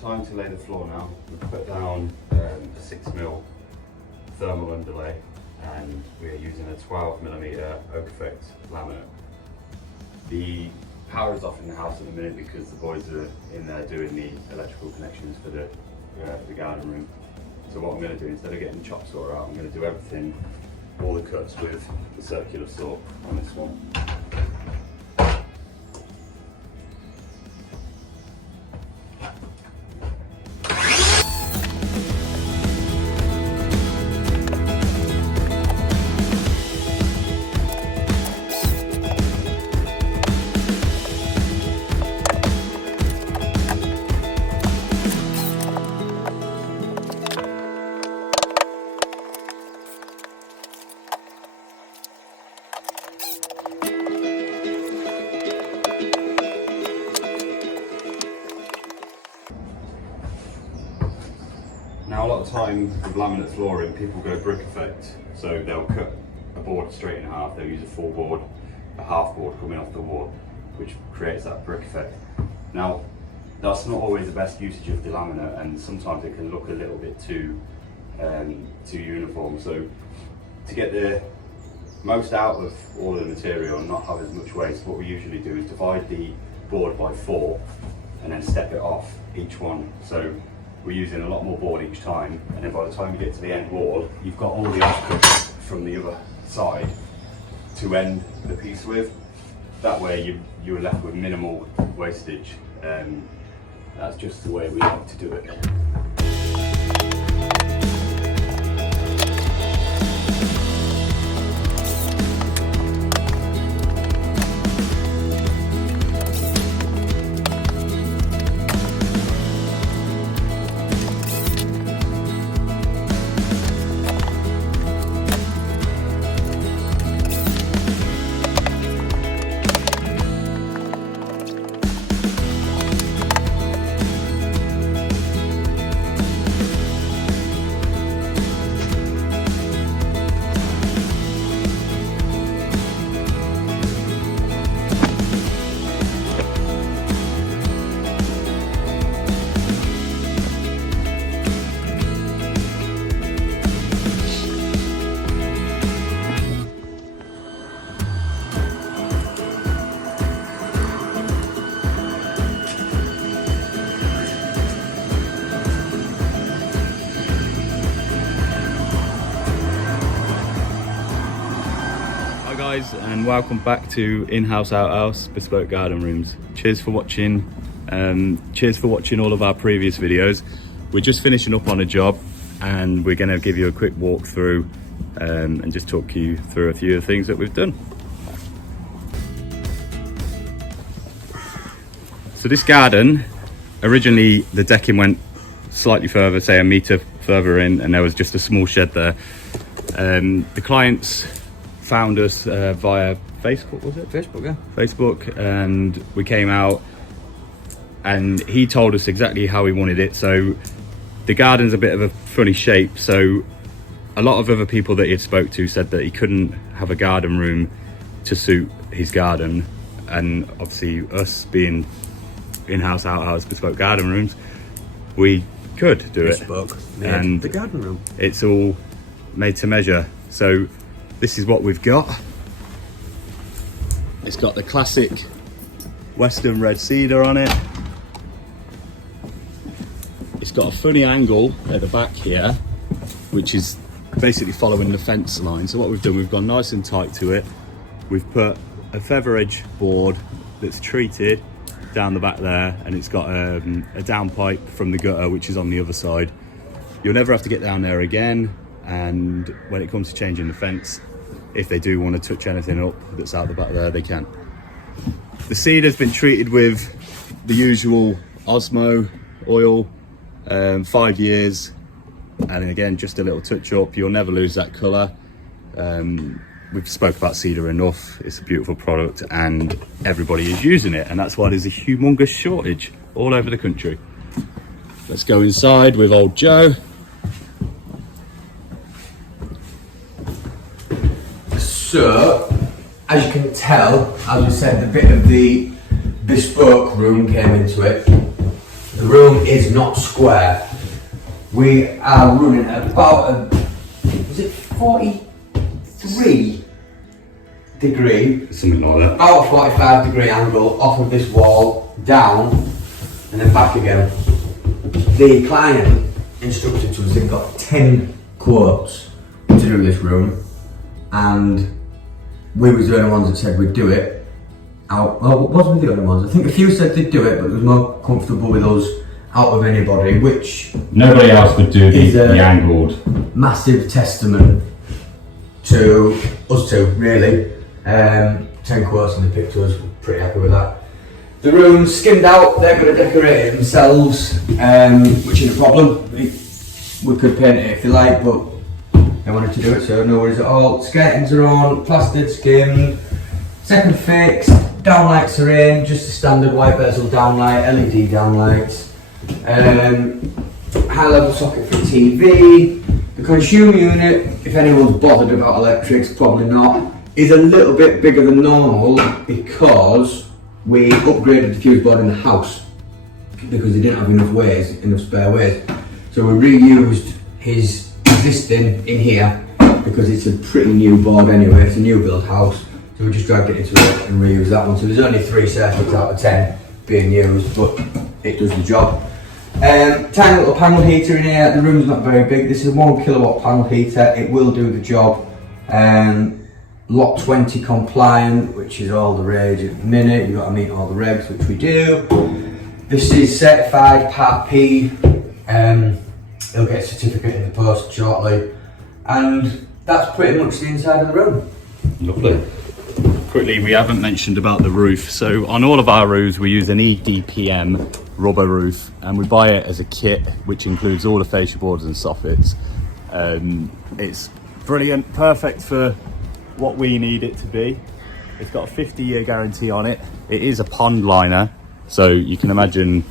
time to lay the floor now. We've put down a 6mm thermal underlay, and we're using a 12mm oak effect laminate. The power is off in the house at the minute because the boys are in there doing the electrical connections for the garden room. So what I'm going to do, instead of getting the chop saw out, I'm going to do everything, all the cuts with the circular saw on this one. Now a lot of time with laminate flooring, people go brick effect, so they'll cut a board straight in half, they'll use a full board, a half board coming off the wall, which creates that brick effect. Now, that's not always the best usage of the laminate, and sometimes it can look a little bit too uniform. So to get the most out of all the material and not have as much waste, what we usually do is divide the board by 4 and then step it off each one. So we're using a lot more board each time, and then by the time you get to the end wall, you've got all the offcuts from the other side to end the piece with. That way you're left with minimal wastage. That's just the way we like to do it. Guys, and welcome back to in-house outhouse bespoke garden rooms. Cheers for watching. Cheers for watching all of our previous videos. We're just finishing up on a job, and we're going to give you a quick walkthrough and just talk you through a few of the things that we've done. So this garden, originally the decking went slightly further, say a metre further in, and there was just a small shed there. The clients found us via Facebook, was it? Facebook, yeah. Facebook, and we came out and he told us exactly how he wanted it. So the garden's a bit of a funny shape, so a lot of other people that he had spoke to said that he couldn't have a garden room to suit his garden, and obviously us being in-house outhouse bespoke garden rooms, we could do Bespoke. it, and the garden room, it's all made to measure. So this is what we've got. It's got the classic Western red cedar on it. It's got a funny angle at the back here, which is basically following the fence line. So what we've done, we've gone nice and tight to it. We've put a feather edge board that's treated down the back there, and it's got a downpipe from the gutter, which is on the other side. You'll never have to get down there again. And when it comes to changing the fence, if they do want to touch anything up that's out the back there, they can. The cedar's been treated with the usual Osmo oil, 5 years, and again just a little touch up. You'll never lose that colour. We've spoke about cedar enough. It's a beautiful product and everybody is using it, and that's why there's a humongous shortage all over the country. Let's go inside with old Joe. So, as you can tell, as we said, the bit of the bespoke room came into it. The room is not square. We are running about was it 43 degree? Something like that. About a 45 degree angle off of this wall, down, and then back again. The client instructed to us, they've got 10 quotes to do this room, and we was the only ones that said we'd do it. Well, wasn't we the only ones? I think a few said they'd do it, but it was more comfortable with us out of anybody, which nobody else would do the angled. Massive testament to us two, really. 10 quotes and they picked us, we're pretty happy with that. The room's skimmed out, they're going to decorate it themselves, which is a problem. We could paint it if you like, but they wanted to do it, so no worries at all. Skirtings are on, plastered, skimmed, second fix, downlights are in, just a standard white bezel downlight, LED downlights. High level socket for TV. The consumer unit, if anyone's bothered about electrics, probably not, is a little bit bigger than normal because we upgraded the fuse board in the house because they didn't have enough spare ways. So we reused his existing in here because it's a pretty new board anyway, it's a new build house. So we just dragged it into it and reused that one. So there's only 3 circuits out of 10 being used, but it does the job. Tiny little panel heater in here. The room's not very big. This is a 1 kilowatt panel heater. It will do the job. Lot 20 compliant, which is all the rage at the minute. You've got to meet all the regs, which we do. This is certified Part P. He'll get a certificate in the post shortly. And that's pretty much the inside of the room. Lovely. Quickly, we haven't mentioned about the roof. So on all of our roofs, we use an EDPM rubber roof, and we buy it as a kit, which includes all the fascia boards and soffits. It's brilliant, perfect for what we need it to be. It's got a 50-year guarantee on it. It is a pond liner, so you can imagine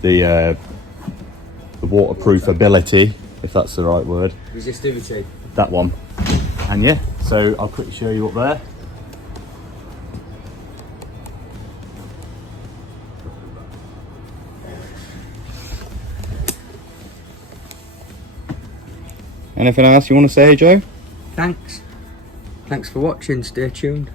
the waterproof ability, if that's the right word. Resistivity. That one. And yeah, so I'll quickly show you up there. Anything else you want to say, Joe? Thanks for watching, stay tuned.